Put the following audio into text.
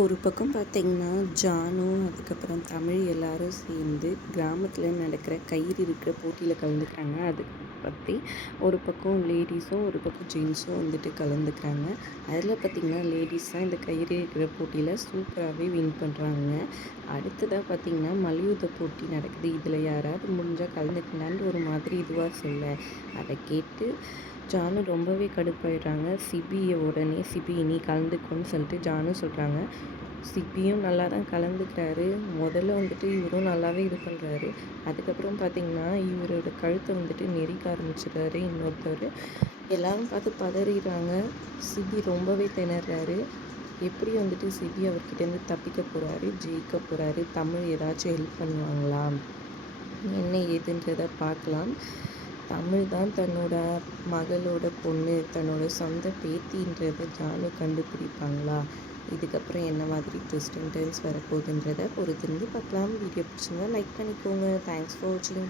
ஒரு பக்கம் பார்த்தீங்கன்னா, ஜானு அதுக்கப்புறம் தமிழ் எல்லாரும் சேர்ந்து கிராமத்தில் நடக்கிற கயிறு இழுக்கிற போட்டியில கலந்துக்கிறாங்க. அது பற்றி ஒரு பக்கம் லேடீஸும், ஒரு பக்கம் ஜென்ஸும் வந்துட்டு கலந்துக்கிறாங்க. அதில் பார்த்தீங்கன்னா, லேடீஸ் தான் இந்த கயிறு இழுக்கிற போட்டியில் சூப்பராகவே வின் பண்ணுறாங்க. அடுத்ததாக பார்த்தீங்கன்னா, மல்யுத்த போட்டி நடக்குது. இதில் யாராவது முடிஞ்சால் கலந்துக்கலான்னு ஒரு மாதிரி இதுவாக சொல்ல, அதை கேட்டு ஜானு ரொம்பவே கடுப்பாயிடுறாங்க. உடனே சிபி நீ கலந்துக்கோன்னு சொல்லிட்டு ஜானு சொல்கிறாங்க. சிபியும் நல்லா தான் கலந்துக்கிறாரு. முதல்ல வந்துட்டு இவரும் நல்லாவே இது பண்ணுறாரு. அதுக்கப்புறம் பார்த்திங்கன்னா, இவரோட கழுத்தை வந்துட்டு நெரிக்க ஆரம்பிச்சிடுறாரு இன்னொருத்தர். எல்லாரும் பார்த்து பதறிடுறாங்க. சிபி ரொம்பவே திணறாரு. எப்படி வந்துட்டு சிபி அவர்கிட்டேருந்து தப்பிக்க போகிறாரு, ஜெயிக்க போகிறாரு, தமிழ் ஏதாச்சும் ஹெல்ப் பண்ணுவாங்களா, என்ன ஏதுன்றதை பார்க்கலாம். தமிழ் தான் தன்னோட மகளோட பொண்ணு, தன்னோட சொந்த பேத்தின்றதை ஜானு கண்டுபிடிப்பாங்களா? இதுக்கப்புறம் என்ன மாதிரி ட்விஸ்ட் அண்ட் டர்ன்ஸ் வரப்போகுதுன்றதை பொறுத்திருந்து பார்க்கலாம். வீடியோ பிடிச்சிருந்தா லைக் பண்ணிக்கோங்க. தேங்க்ஸ் ஃபார் வாட்சிங்.